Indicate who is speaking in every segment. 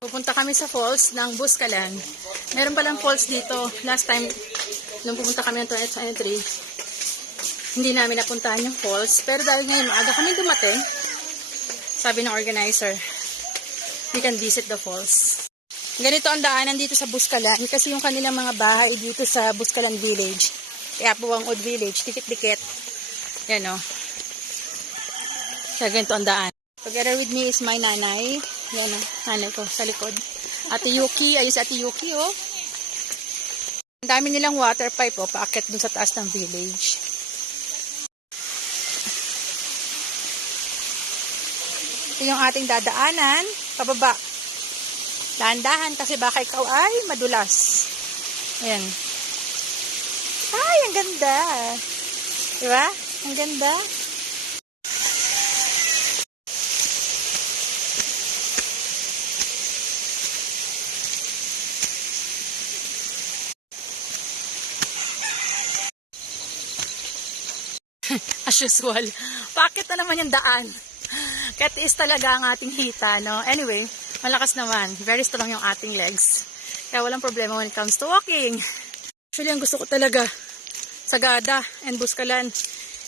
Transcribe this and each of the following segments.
Speaker 1: Pupunta kami sa falls ng Buscalan. Meron palang falls dito. Last time, nung pupunta kami ng 2023, hindi namin napuntahan yung falls. Pero dahil ngayon, maaga kami dumating, sabi ng organizer, we can visit the falls. Ganito ang daanan dito sa Buscalan kasi yung kanilang mga bahay dito sa Buscalan Village. Kaya po ang Old Village, dikit-dikit. Yan o. Kaya ganito ang daan. Together with me is my nanay. Yan o, nanay ko sa likod. Ate Yuki, ayun si Ate Yuki oh. Ang dami nilang water pipe oh, paakit dun sa taas ng village. Ito yung ating dadaanan, pababa. Dahan-dahan kasi baka ikaw ay madulas. Ayan. Ay, ang ganda. Diba? Ang ganda. As usual. Bakit na naman yung daan? Kaya tiis talaga ang ating hita, no? Anyway, malakas naman. Very strong yung ating legs. Kaya walang problema when it comes to walking. Actually, ang gusto ko talaga, Sagada and Buskalan.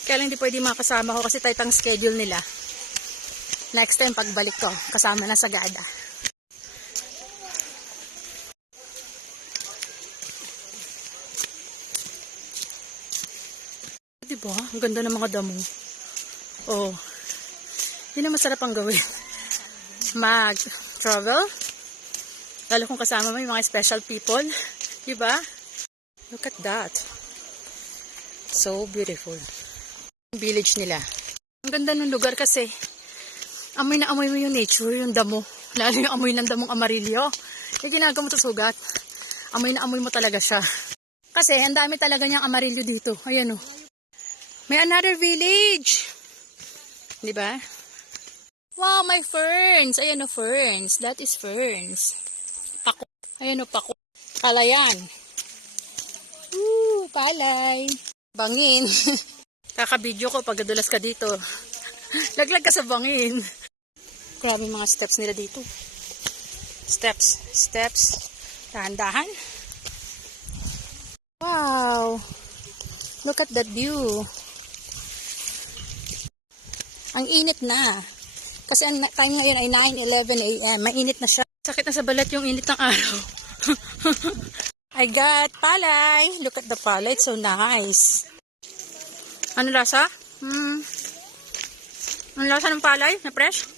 Speaker 1: Kaya lang hindi pwede makasama ko kasi tight ang schedule nila. Next time, pagbalik ko, kasama na Sagada. Diba? Ang ganda ng mga damo. Oh. Yun ang masarap ang gawin. Mag-travel. Lalo kung kasama mo yung mga special people. Diba? Look at that. So beautiful. Ang village nila. Ang ganda ng lugar kasi amoy na amoy mo yung nature, yung damo. Lalo yung amoy ng damong amarilyo. Yung ginagawa mo sa sugat. Amoy na amoy mo talaga siya. Kasi ang dami talaga niyang amarilyo dito. Ayan o. May another village. Di ba? Wow, may ferns. Ayan o, ferns. That is ferns. Pako. Ayan o, pako. Palayan. Woo, palay. Bangin. Kakabidyo ko pag nadulas ka dito. Laglag ka sa bangin. Grabe mga steps nila dito. Steps, steps. Dahan-dahan. Wow. Look at that view. Ang init na. Kasi ang time ngayon ay 9.11 a.m. Mainit na siya. Sakit na sa balat yung init ng araw. I got palay. Look at the palay. It's so nice. Ano lasa? Hmm. Ano lasa ng palay? Na fresh?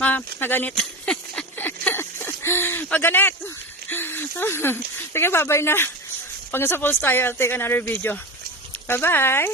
Speaker 1: Ma, naganit. Maganit. Sige, bye-bye na. Pag nasa post tayo, I'll take another video. Bye-bye.